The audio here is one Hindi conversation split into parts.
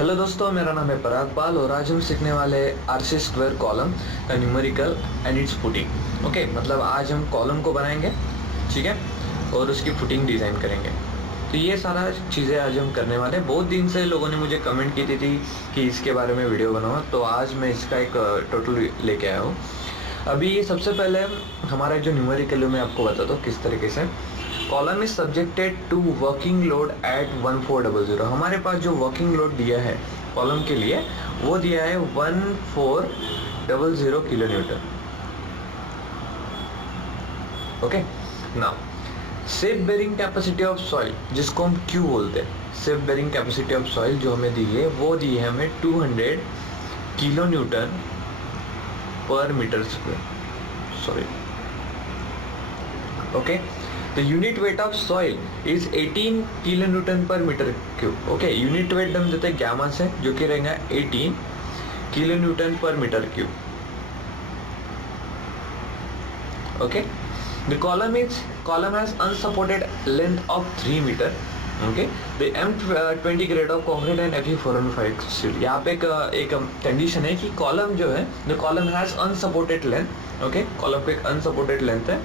हेलो दोस्तों, मेरा नाम है पराग पाल और आज हम सीखने वाले आरसी स्क्वायर कॉलम का numerical and it's footing. Okay, मतलब आज हम कॉलम को बनाएंगे, ठीक है, और उसकी फुटिंग डिज़ाइन करेंगे। तो ये सारा चीज़ें आज हम करने वाले हैं। बहुत दिन से लोगों ने मुझे कमेंट की थी कि इसके बारे में वीडियो बनाओ, तो आज मैं इसका एक टोटल लेके आया हूँ। अभी सबसे पहले हमारा जो न्यूमेरिकल मैं आपको बताता हूँ किस तरीके से। Column is subjected to working load at 1400। हमारे पास जो वर्किंग लोड दिया है कॉलम के लिए वो दिया है 1400 kilo newton. Okay, now safe bearing capacity of soil, जिसको हम क्यू बोलते हैं, safe bearing capacity of soil जो हमें दी है वो दी है हमें 200 kilo newton per metre square. Sorry, okay. The unit weight of soil is 18 kilo newton per metre cube. Okay, unit weight हम देते हैं गैमा से, जो कि रहेगा 18 kilo newton per metre cube. Okay, the column has unsupported length of 3 meter. Okay, the M20 grade of concrete and Fe 415 steel। यहाँ पे एक कंडीशन है कि कॉलम जो है, the column has unsupported length। Okay, column पे एक unsupported length है,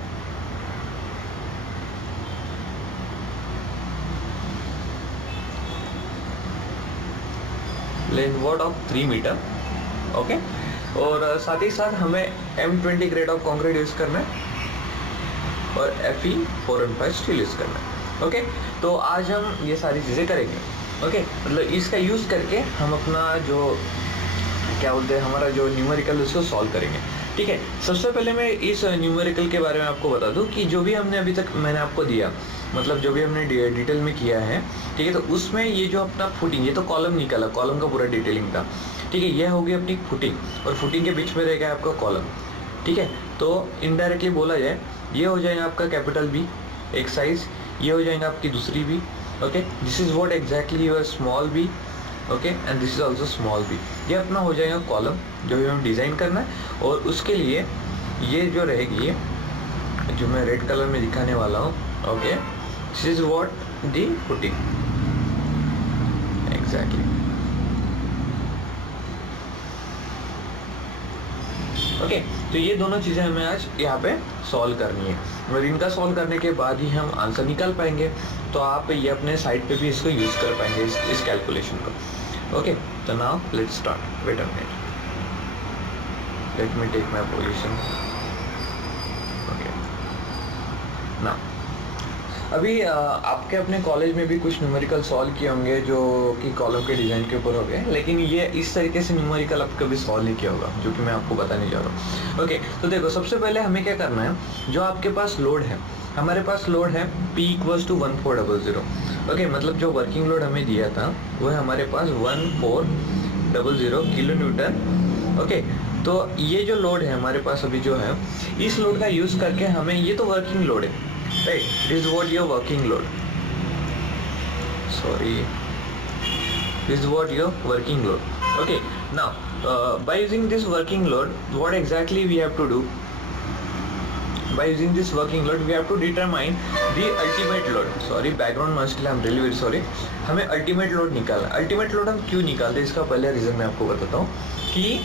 length word of 3 metre. Okay, और साथ ही साथ हमें M20 grade of concrete use करना है और Fe 415 स्टील यूज़ करना है। ओके, तो आज हम ये सारी चीज़ें करेंगे। ओके, मतलब इसका यूज़ करके हम अपना जो क्या बोलते हैं हमारा जो न्यूमेरिकल उसको सॉल्व करेंगे। ठीक है, सबसे पहले मैं इस न्यूमेरिकल के बारे में आपको बता दूं कि जो भी हमने अभी तक मैंने आपको दिया, मतलब जो भी हमने डिटेल में किया है, ठीक है, तो उसमें ये जो अपना फुटिंग, ये तो कॉलम निकाला, कॉलम का पूरा डिटेलिंग था, ठीक है, ये होगी अपनी फुटिंग और फुटिंग के बीच में रहेगा आपका कॉलम। ठीक है, तो इनडायरेक्टली बोला जाए ये हो जाएगा आपका कैपिटल बी एक साइज, ये हो जाएगा आपकी दूसरी b. Okay, this is what exactly your small b. Okay, and this is also small b. ये अपना हो जाएगा कॉलम जो भी हमें डिज़ाइन करना है, और उसके लिए ये जो रहेगी, जो मैं रेड कलर में दिखाने वाला हूँ, okay, this is what the footing exactly. Okay, तो ये दोनों चीज़ें हमें आज यहाँ पे सॉल्व करनी है, और इनका सॉल्व करने के बाद ही हम आंसर निकाल पाएंगे। तो आप ये अपने साइड पे भी इसको यूज़ कर पाएंगे इस कैलकुलेशन को। ओके, तो now let's start. Wait a minute, let me take my position. Okay, now अभी आपके अपने कॉलेज में भी कुछ न्यूमेरिकल सॉल्व किए होंगे जो कि कॉलम के डिज़ाइन के ऊपर हो गए, लेकिन ये इस तरीके से न्यूमेरिकल आप कभी सॉल्व नहीं किया होगा, जो कि मैं आपको बताने जा रहा हूँ। ओके, तो देखो, सबसे पहले हमें क्या करना है, जो आपके पास लोड है, हमारे पास लोड है P = 1400। ओके, मतलब जो वर्किंग लोड हमें दिया था वो है हमारे पास 1400 किलो न्यूटन। ओके, तो ये जो लोड है हमारे पास अभी जो है, इस लोड का यूज़ करके हमें, ये तो वर्किंग लोड है, right, this is what your working load, sorry, this is what your working load. Okay, now by using this working load, what exactly we have to do? By using this working load, we have to determine the ultimate load. Sorry, background noise के लिए I'm really very sorry। हमें ultimate load निकालना। ultimate load हम क्यों निकालते हैं, इसका पहले रीज़न मैं आपको बताता हूँ कि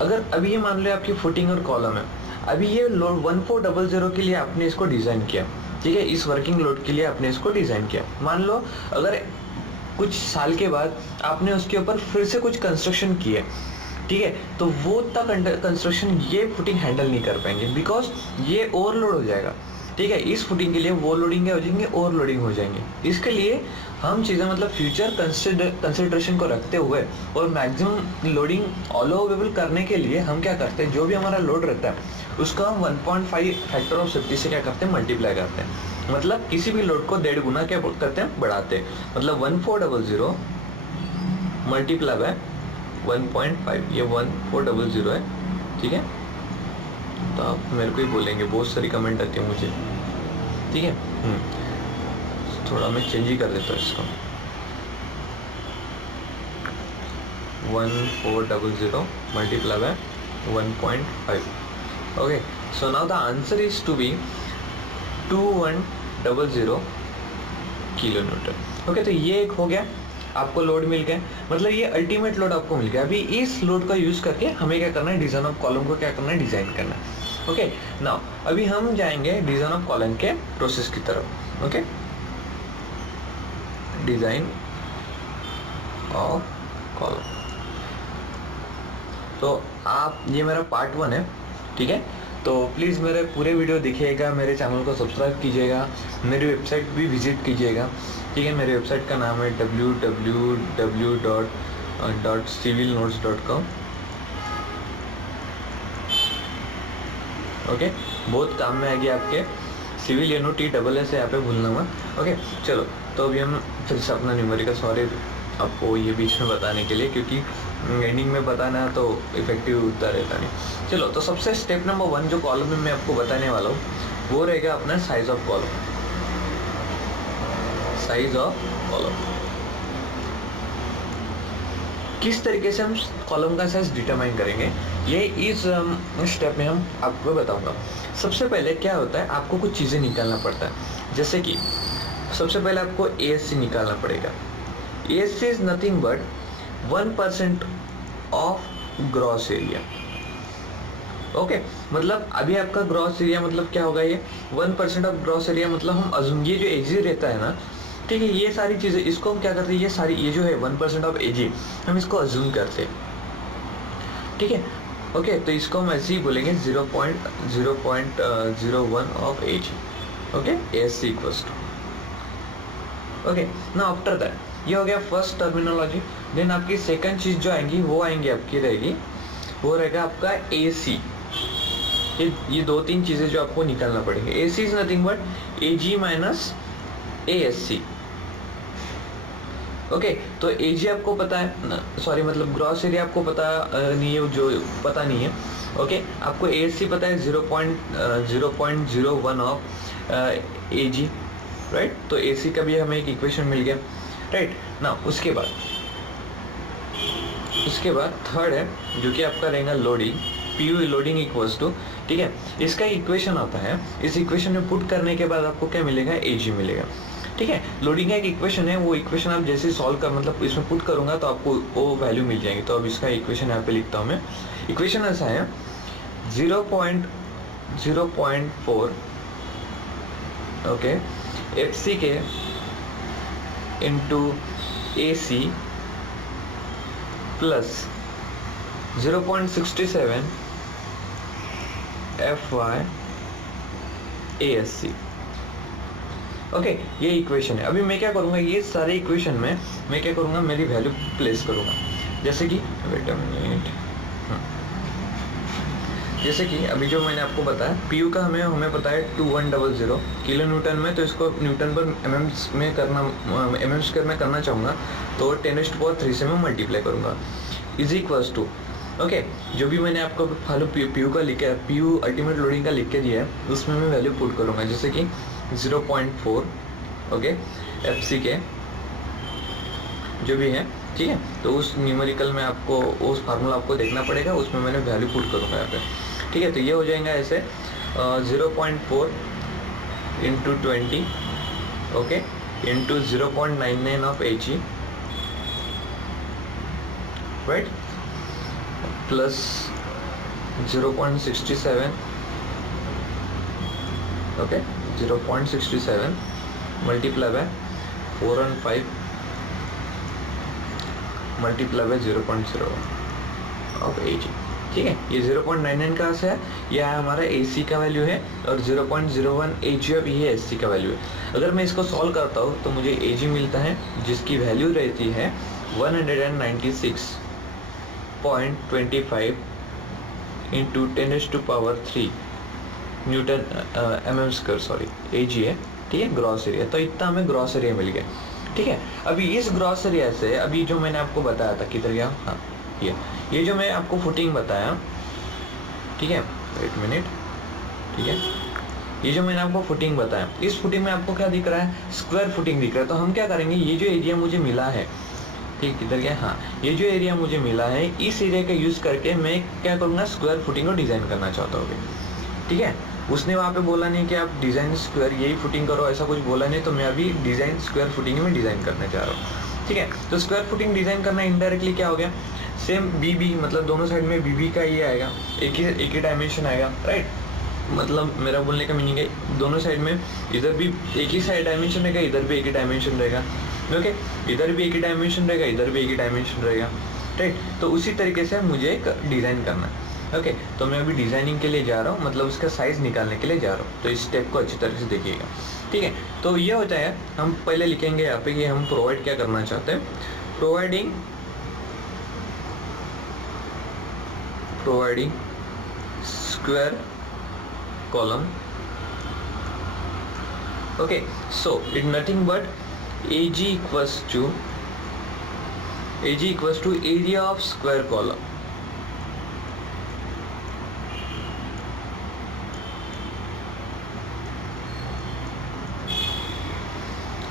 अगर अभी ये मान लो आपकी फुटिंग और कॉलम है, अभी ये लोड 1400 के लिए आपने इसको डिज़ाइन किया, ठीक है, इस वर्किंग लोड के लिए आपने इसको डिज़ाइन किया। मान लो अगर कुछ साल के बाद आपने उसके ऊपर फिर से कुछ कंस्ट्रक्शन किया, ठीक है, तो वो तक कंस्ट्रक्शन ये फुटिंग हैंडल नहीं कर पाएंगे, बिकॉज ये ओवरलोड हो जाएगा। ठीक है, इस फुटिंग के लिए वो लोडिंग हो जाएंगे, ओवरलोडिंग हो जाएंगे। इसके लिए हम चीज़ें, मतलब फ्यूचर कंसिडरेशन को रखते हुए और मैक्सिमम लोडिंग अलाउएबल करने के लिए हम क्या करते हैं, जो भी हमारा लोड रहता है उसका हम 1.5 फैक्टर ऑफ सेफ्टी से क्या करते हैं, मल्टीप्लाई करते हैं। मतलब किसी भी लोड को 1.5 गुना क्या करते हैं, बढ़ाते हैं। मतलब 1400 मल्टीप्लाई बाय 1.5, ये 1400 है, ठीक है। तो आप मेरे को ही बोलेंगे, बहुत सारी कमेंट आती है मुझे, ठीक है। थोड़ा मैं चेंज ही कर देता हूँ इसको, 1400 multiply by 1.5। Okay, so now the answer is to be 2100 kilo newton. Okay, तो ये एक हो गया। आपको लोड मिल गया, मतलब ये अल्टीमेट लोड आपको मिल गया। अभी इस लोड का यूज करके हमें क्या करना है, डिजाइन ऑफ कॉलम को क्या करना है, डिजाइन करना है। ओके नाउ अभी हम जाएंगे डिजाइन ऑफ कॉलम के प्रोसेस की तरफ। ओके डिजाइन ऑफ कॉलम, तो आप ये मेरा पार्ट 1 है, ठीक है। तो प्लीज़ मेरे पूरे वीडियो देखिएगा, मेरे चैनल को सब्सक्राइब कीजिएगा, मेरी वेबसाइट भी विजिट कीजिएगा, ठीक है। मेरी वेबसाइट का नाम है www.civilnotes.com। ओके बहुत काम में आएगी आपके, सिविल NOTSS है यहाँ पे, भूलना मत। ओके चलो, तो अभी हम फिर से अपना न्यूमेरिकल, सॉरी आपको ये बीच में बताने के लिए, क्योंकि एंडिंग में बताना है तो इफेक्टिव होता रहता नहीं। चलो, तो सबसे स्टेप नंबर 1 जो कॉलम में मैं आपको बताने वाला हूँ वो रहेगा अपना size of column. Size of column किस तरीके से हम कॉलम का साइज डिटरमाइन करेंगे, ये इस स्टेप में हम आपको बताऊंगा। सबसे पहले क्या होता है, आपको कुछ चीज़ें निकालना पड़ता है, जैसे कि सबसे पहले आपको ASC निकालना पड़ेगा। ASC is nothing but 1% of gross area. Okay मतलब अभी आपका ग्रॉस एरिया मतलब क्या होगा, ये 1% ऑफ ग्रॉस एरिया, मतलब हम अजूम ये जो एजी रहता है ना, ठीक है, ये सारी चीज़ें इसको हम क्या करते हैं, ये सारी ये जो है 1% ऑफ एजी हम इसको अजूम करते हैं, ठीक है। ओके तो इसको हम ऐसे ही बोलेंगे 0.01 of AG. Okay ASC equals to, okay ना आफ्टर दैट ये हो गया फर्स्ट टर्मिनोलॉजी। देन आपकी सेकंड चीज जो आएंगी वो आएंगी आपकी रहेगी, वो रहेगा आपका AC। ये 2-3 चीजें जो आपको निकालना पड़ेंगे। AC is nothing but AG minus ASC। Okay तो AG आपको पता है, सॉरी मतलब ग्रॉस एरिया आपको पता नहीं है, जो पता नहीं है। ओके आपको ASC पता है 0.01 ऑफ AG, राइट। तो AC का भी हमें एक इक्वेशन मिल गया, राइट ना। उसके बाद थर्ड है जो कि आपका रहेगा loading, PU loading equals to, ठीक है। इसका इक्वेशन आता है, इस इक्वेशन में पुट करने के बाद आपको क्या मिलेगा, AG मिलेगा, ठीक है। लोडिंग का एक इक्वेशन है, वो इक्वेशन आप जैसे सॉल्व कर मतलब इसमें पुट करूंगा तो आपको वो वैल्यू मिल जाएगी। तो अब इसका इक्वेशन यहाँ पे लिखता हूँ मैं। इक्वेशन ऐसा है 0.04 okay FCK into AC plus 0.67 FY ASC। Okay ये इक्वेशन है। अभी मैं क्या करूंगा, ये सारे इक्वेशन में मैं क्या करूंगा, मेरी वैल्यू प्लेस करूंगा, जैसे कि वेट अ मिनट, जैसे कि अभी जो मैंने आपको बताया PU का हमें पता है 2100 किलो न्यूटन में, तो इसको न्यूटन पर mm में करना, mm स्क्वायर में करना चाहूँगा तो 10⁻³ से मैं मल्टीप्लाई करूँगा, इज इक्वल्स टू, ओके जो भी मैंने आपको फॉलो PU का लिखा है, PU अल्टीमेट लोडिंग का लिख के दिया है, उसमें मैं वैल्यू पुट करूँगा, जैसे कि 0.4 ओके FCK जो भी है, ठीक है। तो उस न्यूमेरिकल में आपको उस फार्मूला आपको देखना पड़ेगा, उसमें मैंने वैल्यू पुट करूँगा यहाँ पे, ठीक है। तो ये हो जाएगा ऐसे 0.4 into 20 okay into 0.99 of AG, right, plus 0.67 okay 0.67 multiply by 415 multiply by 0.01 of AG, ठीक है। ये 0.99 कहाँ से है, यह हमारा AC का वैल्यू है, और 0.01 AG ऑफ ये SC का वैल्यू है। अगर मैं इसको सॉल्व करता हूँ तो मुझे AG मिलता है जिसकी वैल्यू रहती है 196.25 into 10⁻³ Newton mm square, sorry AG है, ठीक है, ग्रॉस एरिया। तो इतना हमें ग्रॉस एरिया मिल गया, ठीक है। अभी इस ग्रॉस एरिया से अभी जो मैंने आपको बताया था किधर गया, हाँ ये जो मैं आपको फुटिंग बताया, ठीक है, वेट मिनट, ठीक है, ये जो मैंने आपको फुटिंग बताया, इस फुटिंग में आपको क्या दिख रहा है, स्क्वायर फुटिंग दिख रहा है। तो हम क्या करेंगे, ये जो एरिया मुझे मिला है, ठीक किधर गया, हाँ ये जो एरिया मुझे मिला है, इस एरिया का यूज करके मैं क्या करूँगा, स्क्वायर फुटिंग को डिजाइन करना चाहता हूँ, ठीक है। उसने वहाँ पे बोला नहीं कि आप डिजाइन स्क्वायर यही फुटिंग करो, ऐसा कुछ बोला नहीं, तो मैं अभी डिजाइन स्क्वायर फुटिंग में डिजाइन करने जा रहा हूँ, ठीक है। तो स्क्वायर फुटिंग डिजाइन करना इनडायरेक्टली क्या हो गया, सेम बी मतलब दोनों साइड में बी का ये आएगा, एक ही डायमेंशन आएगा, राइट। मतलब मेरा बोलने का मीनिंग है दोनों साइड में इधर भी एक ही साइड डायमेंशन रहेगा, इधर भी एक ही डायमेंशन रहेगा, ओके। इधर भी एक ही डायमेंशन रहेगा, इधर भी एक ही डायमेंशन रहेगा, राइट। तो उसी तरीके से मुझे एक डिज़ाइन करना है, ओके। तो मैं अभी डिज़ाइनिंग के लिए जा रहा हूँ, मतलब उसका साइज़ निकालने के लिए जा रहा हूँ। तो इस स्टेप को अच्छी तरह से देखिएगा, ठीक है। तो ये होता है, हम पहले लिखेंगे यहाँ पे कि हम प्रोवाइड क्या करना चाहते हैं। Providing square column, okay. So it nothing but AG equals to area of square column,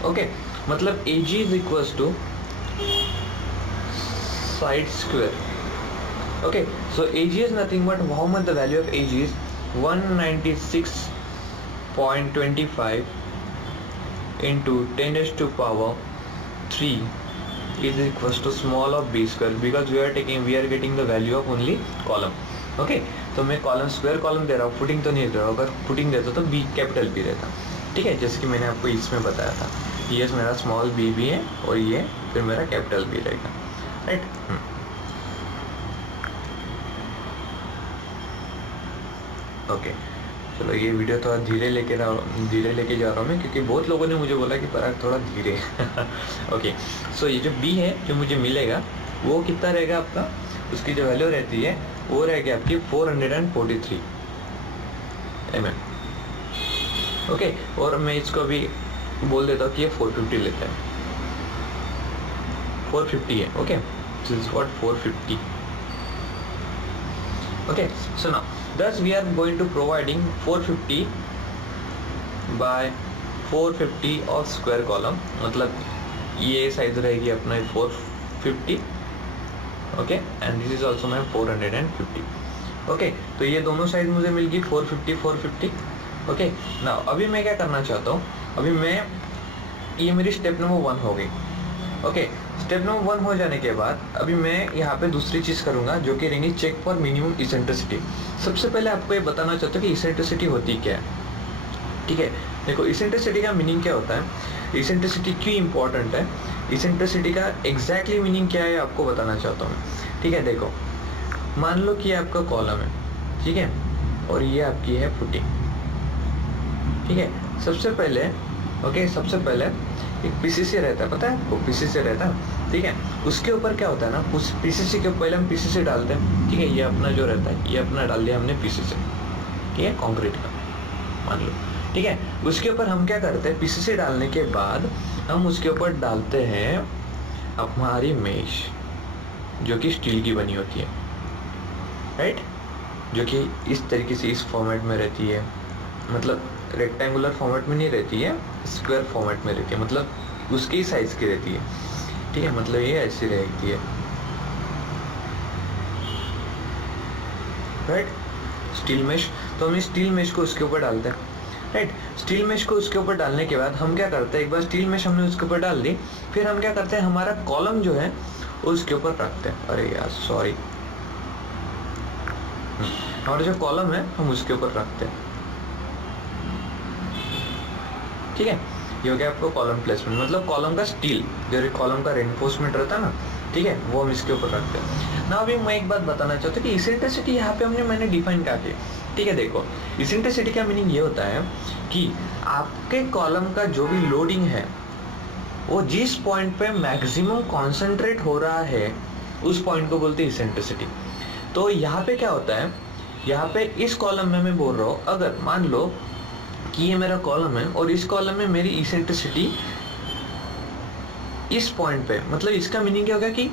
okay. मतलब AG is equals to side square, okay. So AG is nothing but how much the value of AG is 196.25 into 10 raised to power 3 is equals to small of b square, because we are getting the value of only column, okay. तो मैं कॉलम स्क्वायर कॉलम दे रहा हूँ, फुटिंग तो नहीं दे रहा हूँ। अगर फुटिंग देता तो बी कैपिटल बी रहता, ठीक है, जैसे कि मैंने आपको इसमें बताया था। ये मेरा स्मॉल बी भी है और ये फिर मेरा कैपिटल बी रहेगा, राइट। ओके, चलो ये वीडियो थोड़ा धीरे लेके जा रहा हूँ मैं, क्योंकि बहुत लोगों ने मुझे बोला कि पराग थोड़ा धीरे ओके। सो ये जो बी है जो मुझे मिलेगा वो कितना रहेगा आपका, उसकी जो वैल्यू रहती है वो रहेगी आपकी 443 mm, ओके। और मैं इसको अभी बोल देता हूँ कि ये 450 लेता है, 450 है, okay. This is what 450, okay. So now thus we are going to providing 450 by 450 of square column, मतलब ये साइज रहेगी अपना 450, okay, and this is also मैं 450, ओके। तो ये दोनों साइड मुझे मिल गई 450, ओके। नाउ अभी मैं क्या करना चाहता हूँ, अभी मैं ये मेरी स्टेप नंबर 1 हो गई, ओके। स्टेप नंबर 1 हो जाने के बाद अभी मैं यहाँ पे दूसरी चीज़ करूँगा जो कि रहेंगी चेक फॉर मिनिमम इसेंट्रिसिटी। सबसे पहले आपको ये बताना चाहता हूँ कि इसेंट्रिसिटी होती क्या है, ठीक है। देखो इसेंट्रिसिटी का मीनिंग क्या होता है, इसेंट्रिसिटी क्यों इंपॉर्टेंट है, इसेंट्रिसिटी का एग्जैक्टली मीनिंग क्या है आपको बताना चाहता हूँ, ठीक है। देखो मान लो कि आपका कॉलम है, ठीक है, और ये आपकी है फुटिंग, ठीक है। सबसे पहले सबसे पहले एक पीसीसी रहता है, पता है आपको पीसीसी रहता है, ठीक है। उसके ऊपर क्या होता है ना, उस पीसीसी के पहले हम पीसीसी डालते हैं, ठीक है। ये अपना जो रहता है ये अपना डाल दिया हमने पीसीसी, ठीक है, कंक्रीट का मान लो, ठीक है। उसके ऊपर हम क्या करते हैं, पीसीसी डालने के बाद हम उसके ऊपर डालते हैं हमारी मेश जो कि स्टील की बनी होती है, राइट, जो कि इस तरीके से इस फॉर्मेट में रहती है, मतलब रेक्टेंगुलर फॉर्मेट में नहीं रहती है, स्क्वायर फॉर्मेट में रहती है, मतलब उसके ही साइज की रहती है, ठीक है। मतलब ये ऐसी रहती है, राइट, स्टील मेश। तो हम स्टील मेश को उसके ऊपर डालते हैं, राइट। स्टील मेश को उसके ऊपर डालने के बाद हम क्या करते हैं, एक बार स्टील मेश हमने उसके ऊपर डाल दी, फिर हम क्या करते हैं, हमारा कॉलम जो है उसके ऊपर रखते हैं। अरे यार सॉरी, हमारा जो कॉलम है हम उसके ऊपर रखते हैं, ठीक है। ये हो गया आपको कॉलम प्लेसमेंट, मतलब कॉलम का स्टील जो कॉलम का रेनफोर्समेंट रहता है ना, ठीक है, वो हम इसके ऊपर रखते हैं ना। अभी मैं एक बात बताना चाहता हूँ कि इसेंट्रिसिटी यहाँ पे मैंने डिफाइन क्या किया, ठीक है। देखो इसेंट्रिसिटी का मीनिंग ये होता है कि आपके कॉलम का जो भी लोडिंग है वो जिस पॉइंट पे मैक्सिमम कॉन्सेंट्रेट हो रहा है उस पॉइंट को बोलते हैं इसेंट्रिसिटी। तो यहाँ पे क्या होता है, यहाँ पे इस कॉलम में मैं बोल रहा हूँ, अगर मान लो कि ये मेरा कॉलम है और इस कॉलम में मेरी इसेंट्रिसिटी इस पॉइंट पे, मतलब इसका मीनिंग क्या होगा कि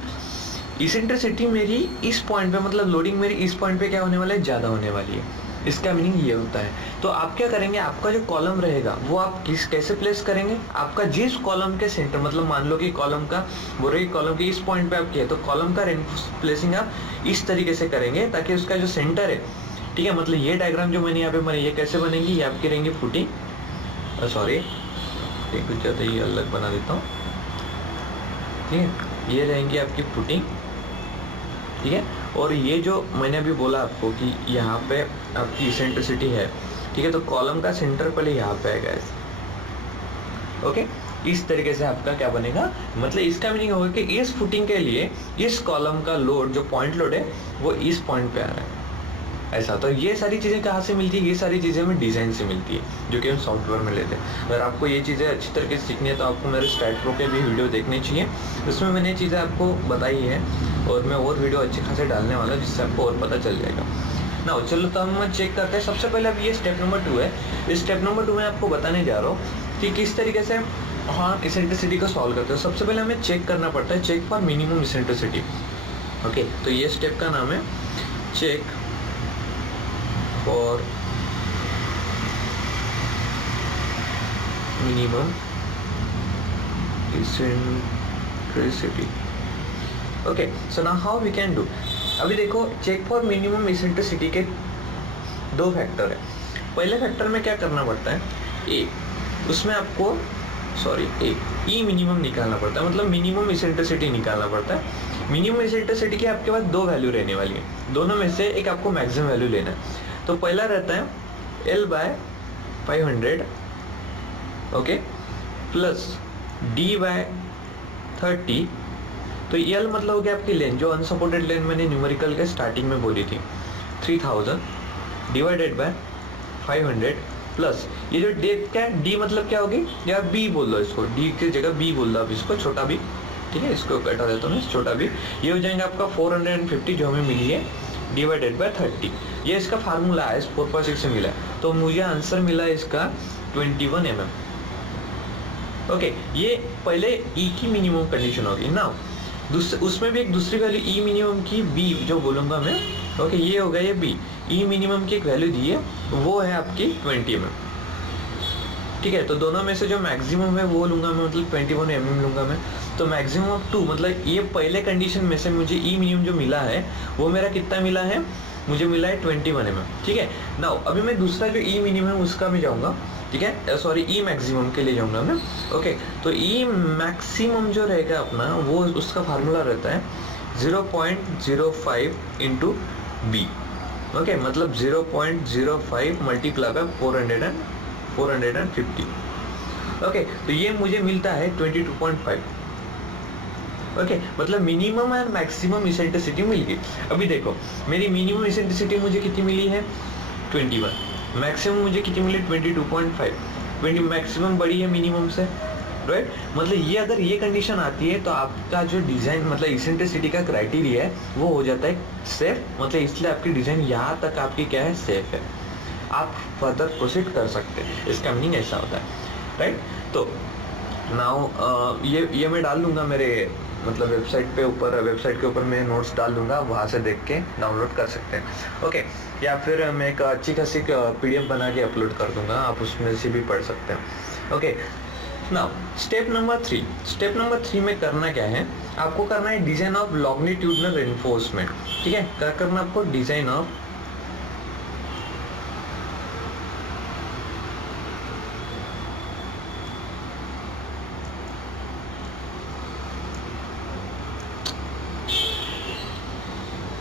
इसेंट्रिसिटी मेरी इस पॉइंट पे, मतलब लोडिंग मेरी इस पॉइंट पे क्या होने वाला है, ज़्यादा होने वाली है। इसका मीनिंग ये होता है। तो आप क्या करेंगे, आपका जो कॉलम रहेगा वो आप कैसे प्लेस करेंगे, आपका जिस कॉलम के सेंटर, मतलब मान लो कि कॉलम का कॉलम के इस पॉइंट पे आप किया, तो कॉलम का प्लेसिंग आप इस तरीके से करेंगे ताकि उसका जो सेंटर है, ठीक है, मतलब ये डायग्राम जो मैंने यहाँ पे बनाई, ये कैसे बनेगी, ये आपकी रहेंगी फुटिंग, सॉरी एक कुछ ज़्यादा ये अलग बना देता हूँ, ठीक है, ये रहेंगी आपकी फुटिंग, ठीक है। और ये जो मैंने अभी बोला आपको कि यहाँ पे आपकी इसेंट्रिसिटी है, ठीक है, तो कॉलम का सेंटर पहले यहाँ पे आएगा ऐसे, ओके। इस तरीके से आपका क्या बनेगा, मतलब इसका मीनिंग होगा कि इस फुटिंग के लिए इस कॉलम का लोड जो पॉइंट लोड है वो इस पॉइंट पे आ रहा है, ऐसा। तो ये सारी चीज़ें कहाँ से मिलती है, ये सारी चीज़ें हमें डिज़ाइन से मिलती है जो कि हम सॉफ्टवेयर में लेते हैं। अगर आपको ये चीज़ें अच्छी तरीके से सीखनी है तो आपको मेरे स्टैट प्रो के भी वीडियो देखने चाहिए, उसमें मैंने ये चीज़ें आपको बताई है और मैं और वीडियो अच्छे खासे डालने वाला हूँ जिससे आपको और पता चल जाएगा ना। चलो तो हम चेक करते हैं। सबसे पहले अब ये स्टेप नंबर 2 है। इस स्टेप नंबर 2 में आपको बताने जा रहा हूँ कि किस तरीके से हाँ इसेंट्रिसिटी को सॉल्व करते हो। सबसे पहले हमें चेक करना पड़ता है, check for minimum eccentricity, okay. तो ये स्टेप का नाम है check for minimum eccentricity, okay. So now how we can do. अभी देखो, चेक फॉर मिनिमम इसेंट्रिसिटी के 2 फैक्टर है। पहले फैक्टर में क्या करना पड़ता है, उसमें आपको ई मिनिमम निकालना पड़ता है, मतलब मिनिमम इसेंट्रिसिटी निकालना पड़ता है। मिनिमम इसेंट्रिसिटी की आपके पास 2 वैल्यू रहने वाली है, दोनों में से एक आपको मैक्सिमम वैल्यू लेना है। तो पहला रहता है L/500, ओके, प्लस D/30। तो L मतलब हो गया आपकी लेंथ, जो अनसपोर्टेड लेंथ मैंने न्यूमेरिकल के स्टार्टिंग में बोली थी, 3000 डिवाइडेड बाय 500 प्लस ये जो डेप्थ क्या है, D मतलब क्या होगी, या B बोल दो इसको, D की जगह B बोल दो आप इसको, छोटा B, ठीक है, इसको कटा देता हूँ छोटा B। ये हो जाएगा आपका 450 जो हमें मिली है, डिवाइडेड बाय 30। ये इसका फार्मूला है, 4.6 से मिला है, तो मुझे आंसर मिला है इसका 21 mm, ओके। ये पहले E की मिनिमम कंडीशन होगी ना। उसमें भी एक दूसरी वैल्यू E मिनिमम की B जो बोलूँगा मैं, ओके। ये होगा ये B, E मिनिमम की एक वैल्यू दी है, वो है आपकी 20 mm, ठीक है। तो दोनों में से जो मैक्सिमम है वो लूँगा मैं, मतलब 21 mm लूँगा मैं। तो मैक्सिमम ऑफ 2, मतलब ये पहले कंडीशन में से मुझे E मिनिमम जो मिला है वो मेरा कितना मिला है, मुझे मिला है 21 mm, ठीक है। नाउ अभी मैं दूसरा जो E मिनिमम है उसका मैं जाऊँगा, ठीक है, सॉरी E मैक्सिमम के लिए जाऊँगा मैं, ओके। तो E मैक्सिमम जो रहेगा अपना, वो उसका फार्मूला रहता है 0.05 इंटू B, ओके, मतलब 0.05 मल्टीप्लाई बाय 450, ओके। तो ये मुझे मिलता है 22.5, ओके, मतलब मिनिमम एंड मैक्सिमम इसेंट्रिसिटी मिल गई। अभी देखो, मेरी मिनिमम इसेंट्रिसिटी मुझे कितनी मिली है 21, मैक्सिमम मुझे कितनी मिली 22.5। 20 मैक्सिमम बड़ी है मिनिमम से, राइट। मतलब ये अगर ये कंडीशन आती है तो आपका जो डिज़ाइन, मतलब इसेंट्रिसिटी का क्राइटेरिया है वो हो जाता है सेफ, मतलब इसलिए आपकी डिज़ाइन यहाँ तक आपकी क्या है, सेफ है, आप फर्दर प्रोसीड कर सकते हैं, इसका मीनिंग ऐसा होता है, राइट। तो नाउ ये मैं डाल दूंगा मेरे मतलब वेबसाइट के ऊपर मैं नोट्स डाल दूंगा, वहाँ से देख के डाउनलोड कर सकते हैं, ओके। या फिर मैं एक अच्छी खासी PDF बना के अपलोड कर दूंगा, आप उसमें से भी पढ़ सकते हैं, ओके। नाउ स्टेप नंबर 3 में करना क्या है, आपको करना है डिजाइन ऑफ लॉन्गिट्यूडिनल रेनफोर्समेंट, ठीक है। क्या करना आपको, design of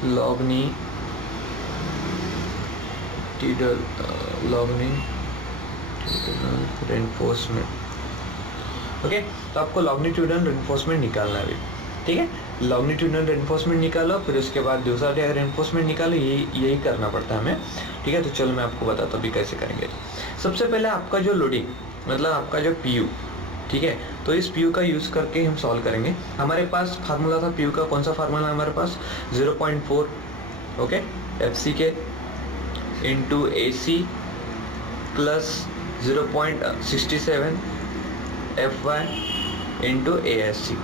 longitudinal reinforcement, okay. तो आपको लॉन्गिट्यूडिनल रेनफोर्समेंट निकालना है, ठीक है। लॉन्गिट्यूडिनल रेनफोर्समेंट निकालो, फिर उसके बाद दूसरा रेनफोर्समेंट निकालो, यही करना पड़ता है हमें, ठीक है। तो चलो मैं आपको बताता हूँ अभी कैसे करेंगे। सबसे पहले आपका जो लोडिंग, मतलब आपका जो PU, ठीक है, तो इस PU का यूज़ करके हम सॉल्व करेंगे। हमारे पास फार्मूला था PU का, कौन सा फार्मूला है हमारे पास, 0.4, okay, FCK into AC plus 0.67 FY into ASC,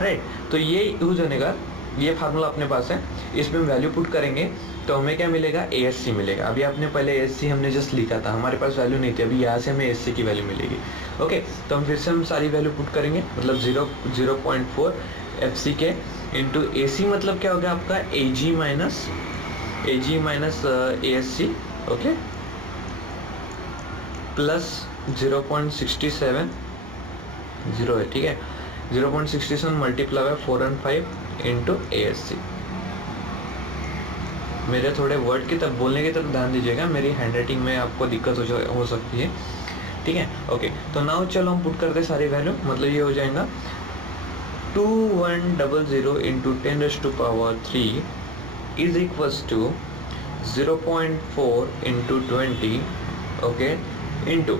right. तो ये यूज होने का ये फार्मूला अपने पास है, इसमें वैल्यू पुट करेंगे तो हमें क्या मिलेगा, ASC मिलेगा। अभी आपने पहले ASC हमने जस्ट लिखा था, हमारे पास वैल्यू नहीं थी, अभी यहाँ से हमें ASC की वैल्यू मिलेगी, ओके। तो हम फिर से हम सारी वैल्यू पुट करेंगे, मतलब 0.4 FCK इंटू AC मतलब क्या होगा आपका AG minus ASC, okay, plus 0.67 है, ठीक है, 0.67 मल्टीप्लाई बाय 415 इंटू ASC। मेरे थोड़े वर्ड की तरफ बोलने की तरफ ध्यान दीजिएगा, मेरी हैंड राइटिंग में आपको दिक्कत हो सकती है, ठीक है। ओके, तो नाउ चलो हम पुट करते सारी वैल्यू, मतलब ये हो जाएगा 2100 into 10⁻³ is equals to 0.4 into 20, okay, into,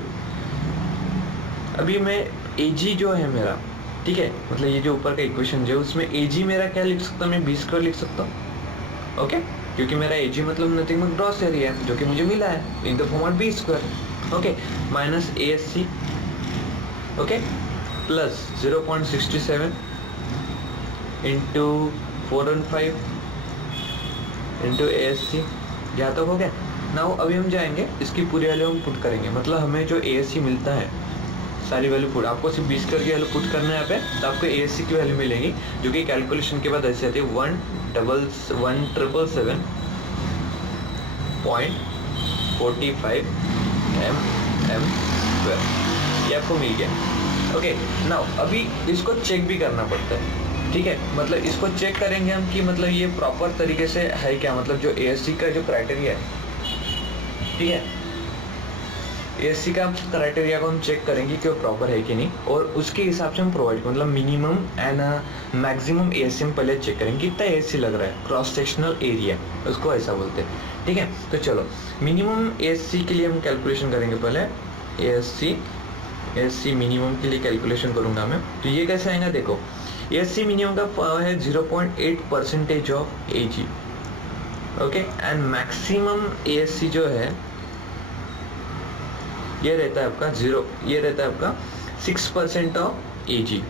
अभी मैं AG जो है मेरा, ठीक है, मतलब ये जो ऊपर का इक्वेशन जो है उसमें AG मेरा क्या लिख सकता हूँ, मैं B² लिख सकता हूँ, ओके, क्योंकि मेरा AG मतलब नथिंग बट ग्रॉस एरिया है जो कि मुझे मिला है in the form B², okay, minus ASC, okay, plus 0.67 into 415 into ASC, यहाँ तक हो गया। नाउ अभी हम जाएंगे इसकी पूरी वैल्यू हम पुट करेंगे, मतलब हमें जो ASC मिलता है सारी वैल्यू पुट, आपको सिर्फ B² की वैल्यू पुट करना है यहाँ पे, तो आपको ASC की वैल्यू मिलेगी जो कि कैलकुलेशन के बाद ऐसे आती है 1,777.45 mm², ये आपको मिल गया। ओके, नाउ अभी इसको चेक भी करना पड़ता है, ठीक है, मतलब इसको चेक करेंगे हम कि मतलब ये प्रॉपर तरीके से है क्या, मतलब जो ASC का जो क्राइटेरिया है, ठीक है, ASC का क्राइटेरिया को हम चेक करेंगे कि वो प्रॉपर है कि नहीं, और उसके हिसाब से हम प्रोवाइड, मतलब मिनिमम एंड मैक्सिमम ASC हम पहले चेक करेंगे कितना ASC लग रहा है, क्रॉस सेक्शनल एरिया उसको ऐसा बोलते हैं, ठीक है। तो चलो मिनिमम ASC के लिए हम कैलकुलेशन करेंगे, पहले ASC मिनिमम के लिए कैलकुलेशन करूंगा मैं, तो ये कैसे आएगा देखो, ASC मिनिमम का है 0.8% of AG, okay, and maximum ASC जो है ये रहता है आपका 6% ऑफ AG।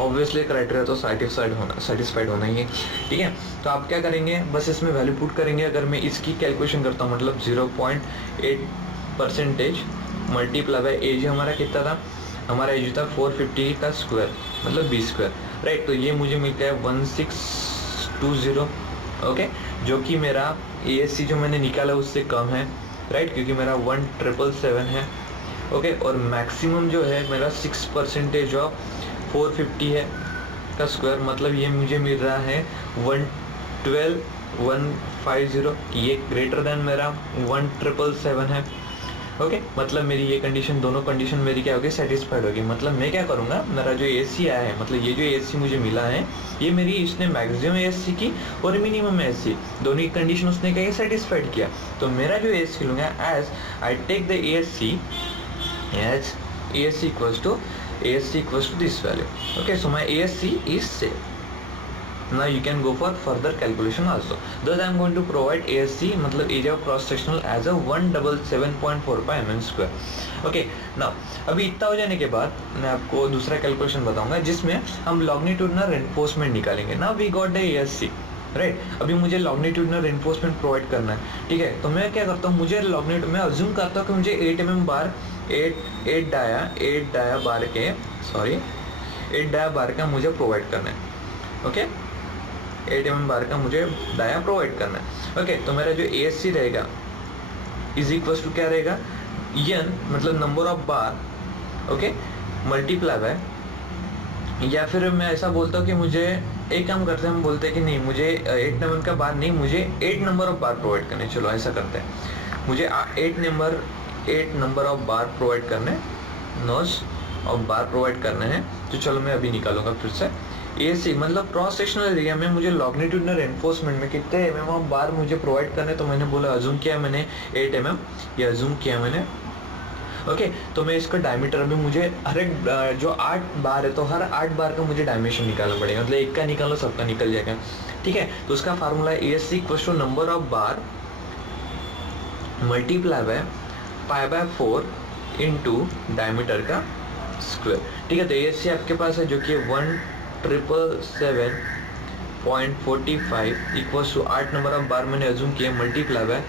ऑब्वियसली क्राइटेरिया तो सेटिस्फाइड होना ही है, ठीक है। तो आप क्या करेंगे, बस इसमें वैल्यू पुट करेंगे। अगर मैं इसकी कैलकुलेशन करता हूँ, मतलब 0.8% मल्टीप्लाई बाय AG हमारा कितना था, हमारा AG था 450 का स्क्वायर, मतलब B², राइट। तो ये मुझे मिलता है 1620, ओके, जो कि मेरा ASC जो मैंने निकाला उससे कम है, राइट, क्योंकि मेरा 1777 है, ओके, और मैक्सिमम जो है मेरा 6% ऑफ 450 है का स्क्वायर, मतलब ये मुझे मिल रहा है 112,150, ये ग्रेटर देन मेरा 1777 है, ओके, मतलब मेरी ये कंडीशन, दोनों कंडीशन मेरी क्या होगी, सेटिस्फाइड होगी। मतलब मैं क्या करूँगा, मेरा जो ASC आया है, मतलब ये जो ASC मुझे मिला है, ये मेरी इसने मैक्सिमम ASC की और मिनिमम ASC दोनों की कंडीशन उसने क्या सेटिस्फाइड किया। तो मेरा जो ASC लूँगा, as I take the ASC equals to this value, okay, so my ASC is same. Now you can go for further calculation also. Thus I am going to provide ASC, मतलब area of cross sectional as a 177.45 mm². Okay, now अभी इतना हो जाने के बाद मैं आपको दूसरा कैलकुलेशन बताऊंगा जिसमें हम लॉन्गिट्यूडिनल रेनफोर्समेंट निकालेंगे। Now we got the ASC, right. अभी मुझे लॉन्गिट्यूडिनल रेनफोर्समेंट प्रोवाइड करना है, ठीक है। तो मैं क्या करता हूँ, मुझे मैं अज्यूम करता हूँ कि मुझे 8 mm बार 8 डाया बार का मुझे प्रोवाइड करना है, ओके, 8 mm बार का मुझे डाया प्रोवाइड करना है, ओके। तो मेरा जो ASC रहेगा इज इक्वल्स टू क्या रहेगा, n मतलब number of bar, okay, multiply by, या फिर मैं ऐसा बोलता हूँ कि मुझे एक काम करते हैं, हम बोलते हैं कि नहीं, मुझे 8 नंबर का बार नहीं, मुझे 8 नंबर ऑफ बार प्रोवाइड करने, चलो ऐसा करते हैं, मुझे 8 नंबर ऑफ बार प्रोवाइड करने, नोस ऑफ बार प्रोवाइड करने हैं। तो चलो मैं अभी निकालूंगा फिर से। ASC मतलब क्रॉस सेक्शनल एरिया में मुझे लॉन्गिट्यूडिनल रेनफोर्समेंट में कितने mm ऑफ बार मुझे प्रोवाइड करने, तो मैंने बोला अज्यूम किया मैंने 8 mm, ये अज्यूम किया मैंने, ओके। तो मैं इसका डायमीटर में मुझे हर एक जो 8 बार है, तो हर 8 बार का मुझे डायमेंशन निकालना पड़ेगा, मतलब एक का निकालो सबका निकल जाएगा, ठीक है। तो उसका फार्मूला है ASC equals to number of bar multiply by π/4 into diameter का स्क्वायर, ठीक है। तो ASC आपके पास है जो कि 1,777.45 equals to 8 number of bar मैंने अज्यूम किया, मल्टीप्लाई बाय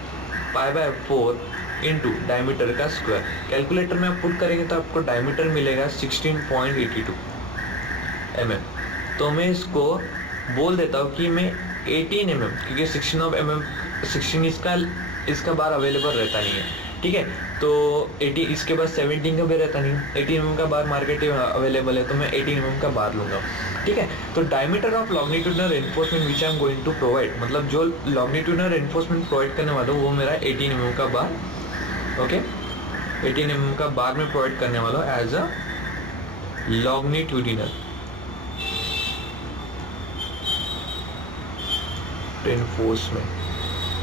π/4 इंटू डायमीटर का स्क्वायर। कैलकुलेटर में आप पुट करेंगे तो आपको डायमीटर मिलेगा 16.82 mm। तो मैं इसको बोल देता हूँ कि मैं 18 mm, क्योंकि 16 इसका बार अवेलेबल रहता नहीं है, ठीक है। तो 80, इसके बाद 17 का भी रहता नहीं, 18 mm का बार मार्केट में अवेलेबल है, तो मैं 18 mm का बार लूँगा। ठीक है। तो diameter of longitudinal reinforcement which I am going to provide, मतलब जो लॉन्गिट्यूडनल रेनफोर्समेंट प्रोवाइड करने वाला हूँ वो मेरा 18 mm का बार, ओके 18 mm का बार में प्रोवाइड करने वाला हूँ as a longitudinal reinforcement,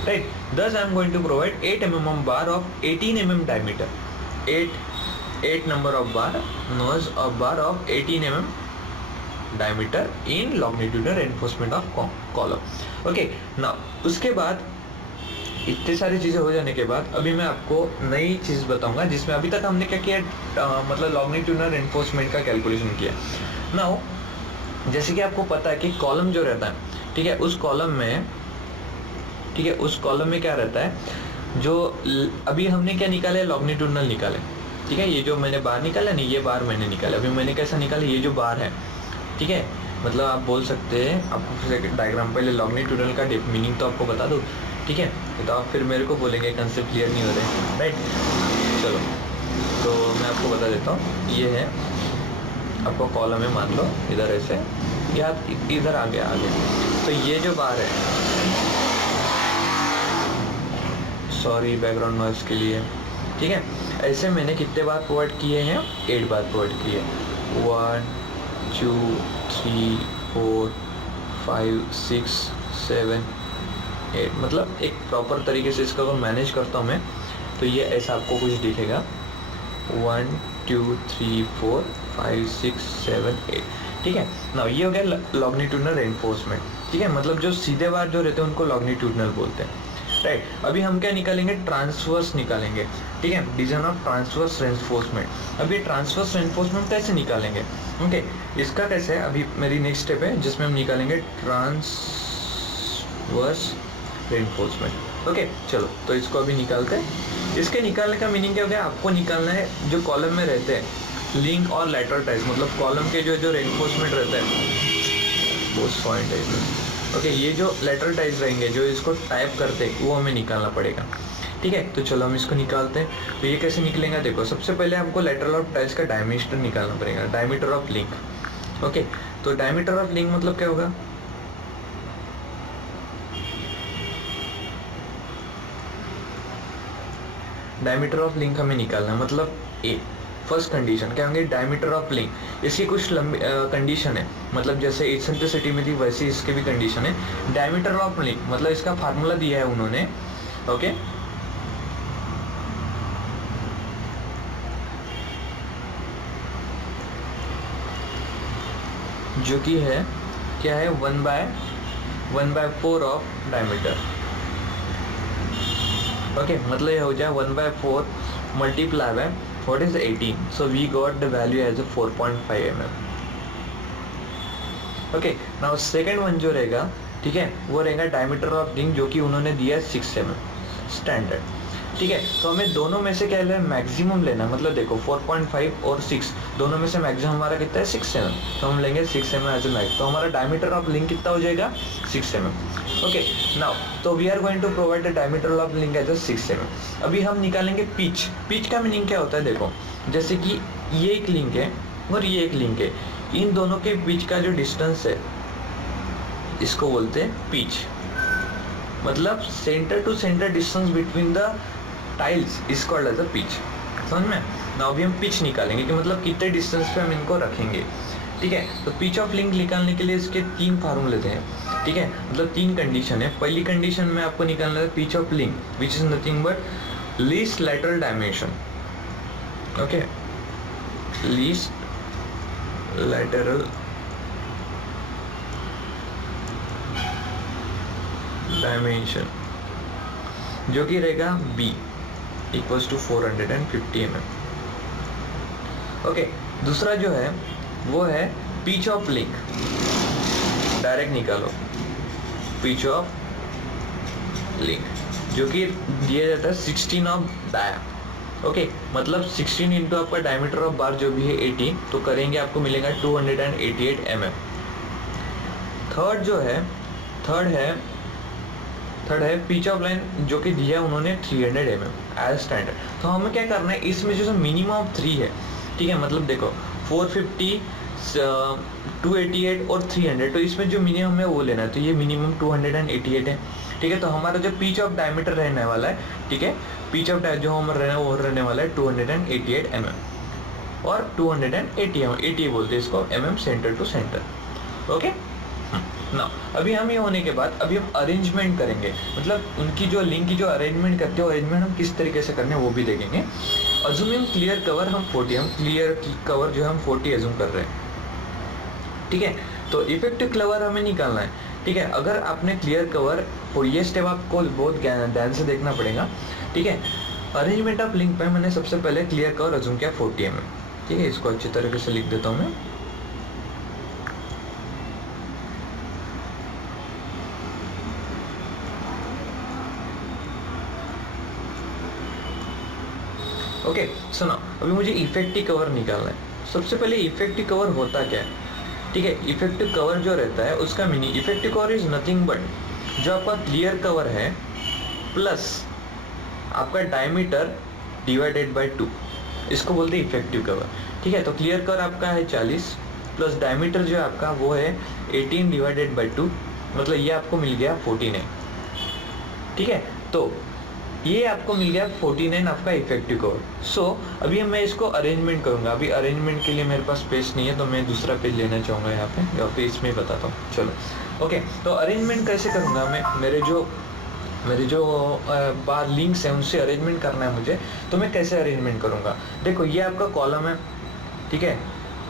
right? Thus I am going to provide 8 mm bar of 18 mm diameter, 8 number of bar, nose of bar of 18 mm diameter in longitudinal reinforcement of column. Okay, now उसके बाद इतने सारी चीज़ें हो जाने के बाद अभी मैं आपको नई चीज़ बताऊंगा जिसमें अभी तक हमने क्या किया, मतलब लॉन्गिट्यूडनल रेनफोर्समेंट का कैलकुलेशन किया। नाउ जैसे कि आपको पता है कि कॉलम जो रहता है, ठीक है, उस कॉलम में, ठीक है, उस कॉलम में क्या रहता है, जो अभी हमने क्या निकाले, लॉन्गिट्यूडनल निकाले, ठीक है, ये जो मैंने बार निकाला नहीं, ये बार मैंने निकाला। अभी मैंने कैसा निकाला, ये जो बार है, ठीक है, मतलब आप बोल सकते हैं, आपको डायग्राम पहले लॉन्गिट्यूडनल का मीनिंग तो आपको बता दो, ठीक है, तो आप फिर मेरे को बोलेंगे कंसेप्ट क्लियर नहीं हो रहे, राइट। चलो तो मैं आपको बता देता हूँ, ये है आपको कॉलम है, मान लो इधर ऐसे, या इधर आगे, तो ये जो बार है, सॉरी बैकग्राउंड नॉइस के लिए, ठीक है, ऐसे मैंने कितने बार प्रोवाइड किए हैं, 8 बार प्रोवाइड किए, 1 2 3 4 5 6 7 8, मतलब एक प्रॉपर तरीके से इसका अगर मैनेज करता हूँ मैं, तो ये ऐसा आपको कुछ दिखेगा, 1 2 3 4 5 6 7 8, ठीक है ना। ये हो गया लॉन्गिट्यूडनल रेनफोर्समेंट, ठीक है, मतलब जो सीधे बार जो रहते हैं उनको लॉन्गिट्यूडनल बोलते हैं, राइट। अभी हम क्या निकालेंगे, ट्रांसवर्स निकालेंगे, ठीक है, डिजाइन ऑफ ट्रांसवर्स रेनफोर्समेंट। अभी ट्रांसवर्स रेनफोर्समेंट कैसे निकालेंगे, ओके, इसका कैसे है, अभी मेरी नेक्स्ट स्टेप है जिसमें हम निकालेंगे ट्रांसवर्स रेनफोर्समेंट। ओके चलो, तो इसको अभी निकालते हैं। इसके निकालने का मीनिंग क्या हो गया, आपको निकालना है जो कॉलम में रहते हैं लिंक और लैटरल टाइज, मतलब कॉलम के जो रेनफोर्समेंट रहता है वो पॉइंट है इसमें, ओके, ये जो लैटरल टाइज रहेंगे जो इसको टाइप करते हैं वो हमें निकालना पड़ेगा, ठीक है। तो चलो हम इसको निकालते हैं। तो ये कैसे निकलेगा, देखो सबसे पहले हमको लैटरल ऑफ टाइज का डायमीटर निकालना पड़ेगा, डायमीटर ऑफ लिंक, ओके। तो डायमीटर ऑफ लिंक मतलब क्या होगा, डायमीटर ऑफ लिंक हमें निकालना है, मतलब ए फर्स्ट कंडीशन क्या होंगे, डायमीटर ऑफ लिंक, इसकी कुछ लंबी कंडीशन है, मतलब जैसे एसेंट्रिसिटी में थी वैसे इसके भी कंडीशन है। डायमीटर ऑफ लिंक मतलब इसका फार्मूला दिया है उन्होंने, ओके, जो कि है क्या है, 1/4 ऑफ डायमीटर, ओके, मतलब ये हो जाए 1/4 multiply by what is 18, so we got the value as a 4.5 mm, okay. Now second one जो रहेगा, ठीक है, वो रहेगा डायमीटर ऑफ लिंक जो कि उन्होंने दिया है 6 mm स्टैंडर्ड, ठीक है। तो हमें दोनों में से क्या लेना है, मैक्सिमम लेना है, मतलब देखो 4.5 और 6 दोनों में से मैक्सिमम हमारा कितना है, 6 mm, तो हम लेंगे 6 mm एज ए मैक्स, तो हमारा डायमीटर ऑफ लिंक कितना हो जाएगा, 6 mm, ओके। नाउ तो we are going to provide the diameter of link as a 6 mm। अभी हम निकालेंगे पिच। पिच का मीनिंग क्या होता है, देखो जैसे कि ये एक लिंक है और ये एक लिंक है, इन दोनों के बीच का जो डिस्टेंस है इसको बोलते हैं पिच, मतलब centre to centre distance between the tiles is called as a pitch, समझ में। नाउ अभी हम पिच निकालेंगे कि मतलब कितने डिस्टेंस पे हम इनको रखेंगे, ठीक है। तो पिच ऑफ लिंक निकालने के लिए इसके 3 फार्मूले हैं, ठीक है, मतलब 3 कंडीशन है। पहली कंडीशन में आपको निकालना है pitch of link which is nothing but least lateral dimension, okay, least lateral dimension जो कि रहेगा B equals to 450 mm, okay. दूसरा जो है वो है पिच ऑफ लिंक, डायरेक्ट निकालो पिच ऑफ लिंक जो कि दिया जाता है 16 ऑफ डाया, ओके, मतलब 16 इंटू आपका डायमीटर ऑफ बार जो भी है 18, तो करेंगे आपको मिलेगा 288 mm। थर्ड है थर्ड है पिच ऑफ लाइन जो कि दिया उन्होंने 300 mm एज स्टैंडर्ड। तो हमें क्या करना है, इसमें जो मिनिमम ऑफ 3 है, ठीक है, मतलब देखो 450, 288 और 300, तो इसमें जो मिनिमम है वो लेना है, तो ये मिनिमम 288 है, ठीक है। तो हमारा जो पिच ऑफ डायमीटर रहने वाला है, ठीक है, पिच ऑफ जो हमारा रहना वो रहने वाला है 288 mm और 280 बोलते हैं इसको mm centre to centre. Okay ना, अभी हम ये होने के बाद अभी हम अरेंजमेंट करेंगे, मतलब उनकी जो लिंक की जो अरेंजमेंट करते हो, अरेंजमेंट हम किस तरीके से करने हैं वो भी देखेंगे। अज्यूमिंग क्लियर कवर हम 40, हम क्लियर कवर जो है हम 40 अज्यूम कर रहे हैं, ठीक है। तो इफेक्टिव कवर हमें निकालना है, ठीक है। अगर आपने क्लियर कवर, और ये स्टेप आपको बहुत ध्यान से देखना पड़ेगा, ठीक है। अरेंजमेंट ऑफ लिंक पे मैंने सबसे पहले क्लियर कवर अज्यूम किया 40 mm, ठीक है। इसको अच्छी तरीके से लिख देता हूँ मैं। ओके सुनो, अभी मुझे इफेक्टिव कवर निकालना है। सबसे पहले इफेक्टिव कवर होता क्या है, ठीक है। इफेक्टिव कवर जो रहता है उसका meaning, effective cover is nothing but जो आपका क्लियर कवर है प्लस आपका डायमीटर डिवाइडेड बाय 2, इसको बोलते हैं इफेक्टिव कवर, ठीक है। तो क्लियर कवर आपका है 40 प्लस डायमीटर जो है आपका वो है 18 डिवाइडेड बाय 2, मतलब ये आपको मिल गया 49, ठीक है। तो ये आपको मिल गया 49 आपका इफेक्टिव कवर। सो अभी मैं इसको अरेंजमेंट करूंगा। अभी अरेंजमेंट के लिए मेरे पास स्पेस नहीं है, तो मैं दूसरा पेज लेना चाहूँगा यहाँ पे, या फिर इसमें बताता हूँ। चलो ओके, तो अरेंजमेंट कैसे करूँगा मैं, मेरे जो बार लिंक्स हैं उनसे अरेंजमेंट करना है मुझे, तो मैं कैसे अरेंजमेंट करूँगा। देखो ये आपका कॉलम है, ठीक है,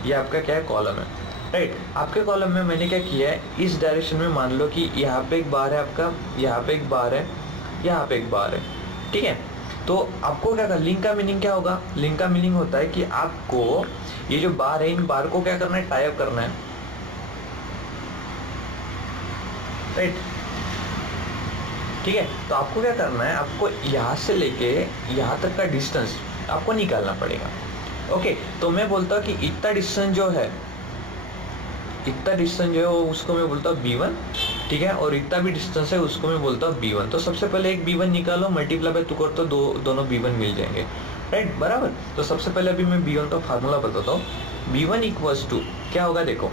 ये आपका क्या है, कॉलम है, राइट। आपके कॉलम में मैंने क्या किया है, इस डायरेक्शन में मान लो कि यहाँ पे एक बार है आपका, यहाँ पे एक बार है, यहाँ पे एक बार है, ठीक है। तो आपको क्या करना, लिंक का मीनिंग क्या होगा, लिंक का मीनिंग होता है कि आपको ये जो बार है, इन बार को क्या करना है, टाई अप करना है, राइट, ठीक है। तो आपको क्या करना है, आपको यहाँ से लेके यहाँ तक का डिस्टेंस आपको निकालना पड़ेगा। ओके, तो मैं बोलता हूँ कि इतना डिस्टेंस जो है वो उसको मैं बोलता हूँ B1, ठीक है, और इतना भी डिस्टेंस है उसको मैं बोलता हूँ B1। तो सबसे पहले एक B1 निकालो, मल्टीप्लाई बाय 2 करो तो दोनों B1 मिल जाएंगे, राइट, बराबर। तो सबसे पहले अभी मैं B1 का फार्मूला बताता हूँ। B1 इक्वल्स टू क्या होगा, देखो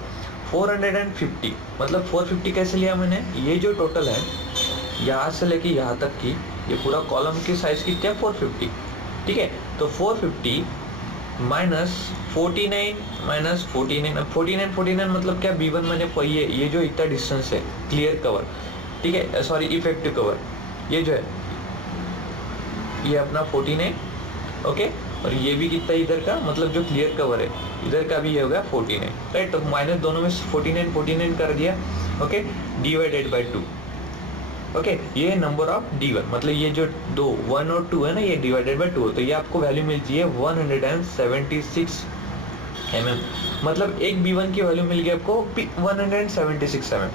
450, मतलब 450 कैसे लिया मैंने, ये जो टोटल है यहाँ से लेके यहाँ तक की, ये पूरा कॉलम की साइज कितना है 450, ठीक है। तो 450 माइनस 49 माइनस 49, अब 49 मतलब क्या, B1 मैंने ये जो इतना डिस्टेंस है क्लियर कवर, ठीक है, सॉरी इफेक्टिव कवर, ये जो है ये अपना 49, ओके, और ये भी कितना इधर का, मतलब जो क्लियर कवर है इधर का भी ये हो गया 49, राइट। तो माइनस दोनों में 49 कर दिया, ओके, डिवाइडेड बाय 2, ओके। ये नंबर ऑफ D1, मतलब ये जो 1 और 2 है ना, ये डिवाइडेड बाय 2, तो ये आपको वैल्यू मिलती है 176 mm, मतलब एक B1 की वैल्यू मिल गई आपको 176 mm,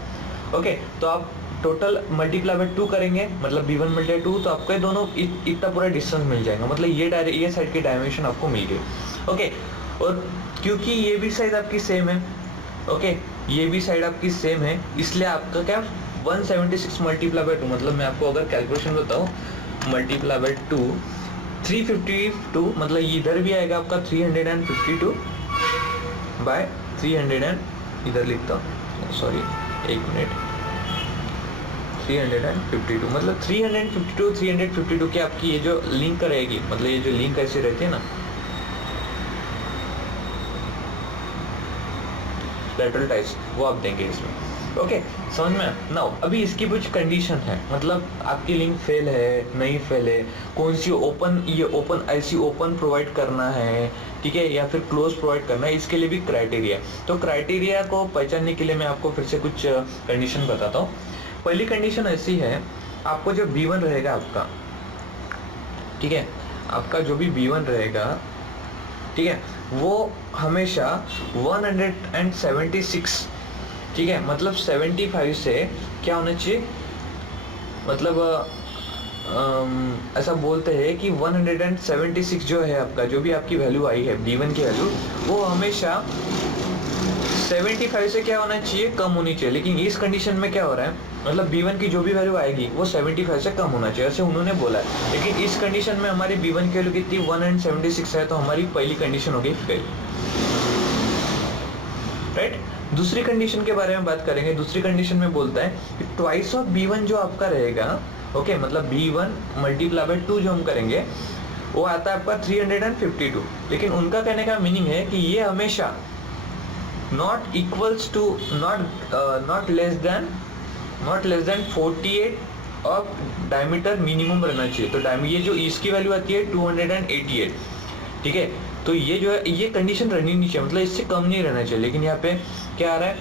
ओके। तो आप टोटल मल्टीप्लाई बाय 2 करेंगे, मतलब B1 मल्टीप्लाई 2, तो आपको दोनों इतना पूरा डिस्टेंस मिल जाएगा, मतलब ये साइड की डायमेंशन आपको मिल गई, ओके। और क्योंकि ये भी साइड आपकी सेम है, ओके, ये भी साइड आपकी सेम है, इसलिए आपका क्या 176 मल्टीप्लाई बाय 2, मतलब मैं आपको अगर कैलकुलेशन बताऊँ, मल्टीप्लाई बाय 2 352, मतलब इधर भी आएगा आपका 352 बाय 300, इधर लिखता हूँ, सॉरी एक मिनट, 352, मतलब 352 की आपकी ये जो लिंक रहेगी, मतलब ये जो लिंक ऐसी रहती है ना, लेटरल टाइप्स, वो आप देंगे इसमें, ओके, समझ में ना। अभी इसकी कुछ कंडीशन है, मतलब आपकी लिंक फेल है, नहीं फेल है, कौन सी ओपन, ये ओपन ऐसी ओपन प्रोवाइड करना है, ठीक है, या फिर क्लोज प्रोवाइड करना है, इसके लिए भी क्राइटेरिया। तो क्राइटेरिया को पहचानने के लिए मैं आपको फिर से कुछ कंडीशन बताता हूँ। पहली कंडीशन ऐसी है, आपको जो B1 रहेगा आपका, ठीक है, आपका जो भी B1 रहेगा, ठीक है, वो हमेशा 176, ठीक है, मतलब 75 से क्या होना चाहिए, मतलब ऐसा बोलते हैं कि 176 जो है आपका, जो भी आपकी वैल्यू आई है B1 की वैल्यू, वो हमेशा 75 से क्या होना चाहिए, कम होनी चाहिए, लेकिन इस कंडीशन में क्या हो रहा है, मतलब B1 की जो भी वैल्यू आएगी वो 75 से कम होना चाहिए, ऐसे उन्होंने बोला है। लेकिन इस कंडीशन में हमारी B1 की वैल्यू कितनी 176 है, तो हमारी पहली कंडीशन हो गई फेल, राइट। दूसरी कंडीशन के बारे में बात करेंगे। दूसरी कंडीशन में बोलता है कि ट्वाइस ऑफ B1 जो आपका रहेगा, ओके, मतलब B1 मल्टीप्लाई बाय 2 जो हम करेंगे वो आता है आपका 352। लेकिन उनका कहने का मीनिंग है कि ये हमेशा not equals to not less than 48 of diameter minimum रहना चाहिए। तो ये जो इसकी वैल्यू आती है 288, ठीक है। तो ये जो है ये कंडीशन रहनी नहीं चाहिए, मतलब इससे कम नहीं रहना चाहिए। लेकिन यहाँ पे क्या आ रहा है,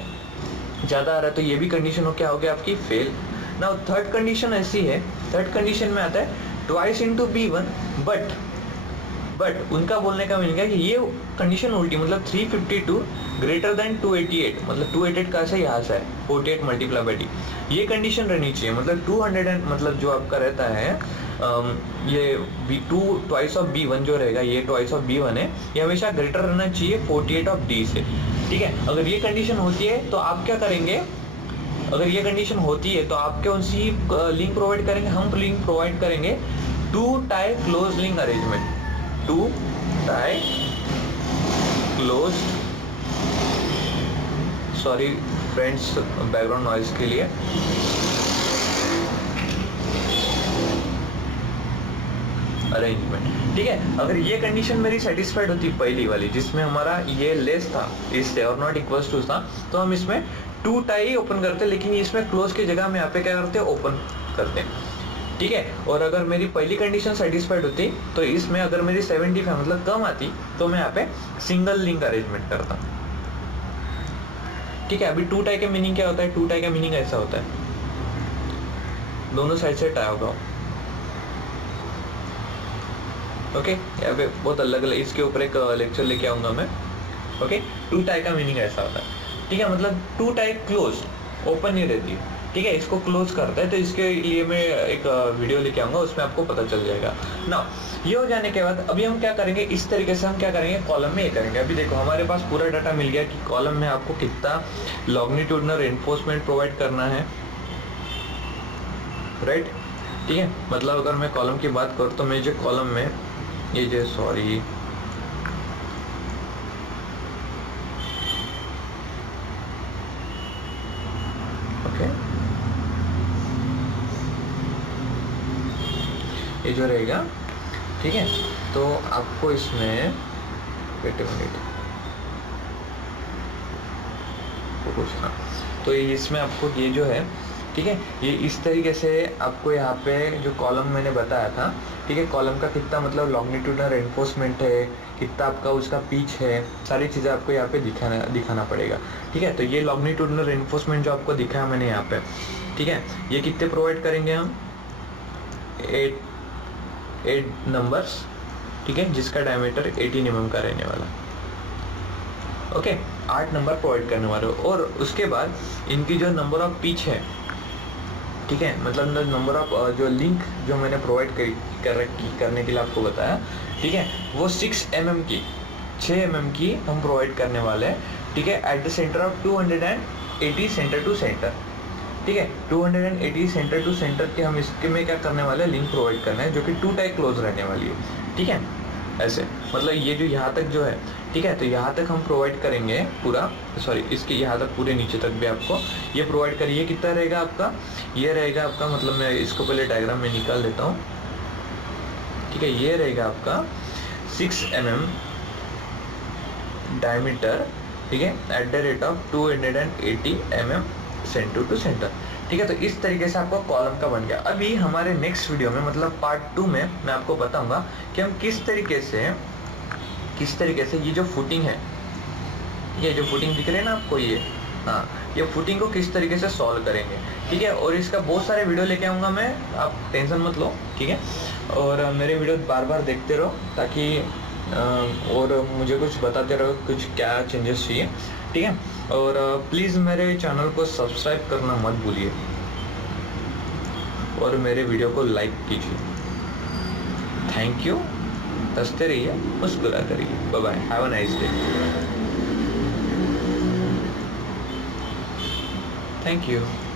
ज़्यादा आ रहा है, तो ये भी कंडीशन हो क्या हो गया आपकी फेल। नाउ थर्ड कंडीशन ऐसी है, थर्ड कंडीशन में आता है ट्वाइस इंटू B1, बट उनका बोलने का मीनिंग है कि ये कंडीशन उल्टी, मतलब 352 ग्रेटर देन 288, मतलब 288 का से यहाँ से है 48 मल्टीप्लाई बाई डी, ये कंडीशन रहनी चाहिए। मतलब 200 मतलब जो आपका रहता है ये B2 ट्वाइस ऑफ B1 जो रहेगा, ये ट्वाइस ऑफ B1 है, ये हमेशा ग्रेटर रहना चाहिए 48 ऑफ D से, ठीक है। अगर ये कंडीशन होती है तो आप क्या करेंगे, अगर ये कंडीशन होती है तो आप कौन सी लिंक प्रोवाइड करेंगे, हम लिंक प्रोवाइड करेंगे 2 tie close link arrangement, 2 tie close, sorry friends background noise के लिए, अरेंजमेंट, ठीक है। अगर ये कंडीशन मेरी सेटिस्फाइड होती पहली वाली जिसमें हमारा ये लेस था इससे और नॉट इक्वल्स टू था, तो हम इसमें 2 टाई ओपन करते, लेकिन इसमें क्लोज की जगह हम यहाँ पे क्या करते हैं, ओपन करते हैं, ठीक है। और अगर मेरी पहली कंडीशन सेटिस्फाइड होती तो इसमें अगर मेरी 75 मतलब कम आती तो मैं यहाँ पे सिंगल लिंक अरेंजमेंट करता, ठीक है। अभी 2 टाई का मीनिंग क्या होता है, 2 टाई का मीनिंग ऐसा होता है दोनों साइड से टाई होगा, ओके। यहाँ पे बहुत अलग अलग, इसके ऊपर एक लेक्चर लेके आऊंगा मैं, ओके। 2 टाई का मीनिंग ऐसा होता है, ठीक है, मतलब 2 टाई क्लोज, ओपन नहीं रहती, ठीक है, इसको क्लोज करता है। तो इसके लिए मैं एक वीडियो लेके आऊंगा, उसमें आपको पता चल जाएगा ना। ये हो जाने के बाद अभी हम क्या करेंगे, इस तरीके से हम क्या करेंगे, कॉलम में ये करेंगे। अभी देखो हमारे पास पूरा डाटा मिल गया कि कॉलम में आपको कितना लॉन्गिट्यूडिनल रेनफोर्समेंट प्रोवाइड करना है, राइट, ठीक है। मतलब अगर मैं कॉलम की बात करूँ तो मैं जो कॉलम में ये जो सॉरी ओके, ये जो रहेगा, ठीक है। तो आपको इसमें वेट अ मिनट कुछ, हाँ, तो इसमें आपको ये जो है, ठीक है, ये इस तरीके से आपको यहाँ पे जो कॉलम मैंने बताया था, ठीक है, कॉलम का कितना मतलब लॉन्गिट्यूडिनल रेनफोर्समेंट है, कितना आपका उसका पिच है, सारी चीज़ें आपको यहाँ पे दिखाना पड़ेगा, ठीक है। तो ये लॉन्गिट्यूडिनल रेनफोर्समेंट जो आपको दिखाया मैंने यहाँ पे, ठीक है, ये कितने प्रोवाइड करेंगे हम, 8 नंबर्स, ठीक है, जिसका डायमीटर 18 mm का रहने वाला, ओके, 8 नंबर प्रोवाइड करने वाले। और उसके बाद इनकी जो नंबर ऑफ पिच है, ठीक है, मतलब नंबर ऑफ जो लिंक जो मैंने प्रोवाइड करने के लिए आपको बताया, ठीक है, वो 6 mm की हम प्रोवाइड करने वाले हैं, ठीक है, at the centre of 280 centre to centre, ठीक है, 280 सेंटर टू सेंटर के हम इसके में क्या करने वाले हैं, लिंक प्रोवाइड करना है, जो कि 2 टाई क्लोज रहने वाली है, ठीक है। ऐसे मतलब ये जो यहाँ तक जो है, ठीक है, तो यहाँ तक हम प्रोवाइड करेंगे पूरा, सॉरी इसके यहाँ तक पूरे नीचे तक भी आपको ये प्रोवाइड करिए। कितना रहेगा आपका, ये रहेगा आपका, मतलब मैं इसको पहले डायग्राम में निकाल देता हूँ, ठीक है, ये रहेगा आपका 6 mm डायमीटर, ठीक है, at the rate of 280 mm centre to centre, ठीक है। तो इस तरीके से आपका कॉलम का बन गया। अभी हमारे नेक्स्ट वीडियो में मतलब पार्ट 2 में मैं आपको बताऊंगा कि हम किस तरीके से ये जो फुटिंग है, ये जो फुटिंग दिख रही है ना आपको, ये हाँ, ये फुटिंग को किस तरीके से सॉल्व करेंगे, ठीक है। और इसका बहुत सारे वीडियो लेके आऊँगा मैं, आप टेंशन मत लो, ठीक है। और मेरे वीडियो बार बार देखते रहो ताकि और मुझे कुछ बताते रहो, कुछ क्या चेंजेस चाहिए, ठीक है। और प्लीज़ मेरे चैनल को सब्सक्राइब करना मत भूलिए और मेरे वीडियो को लाइक कीजिए। थैंक यू, हंसते रहिए, मुस्कुराते रहिए, bye bye, have a nice day. Thank you.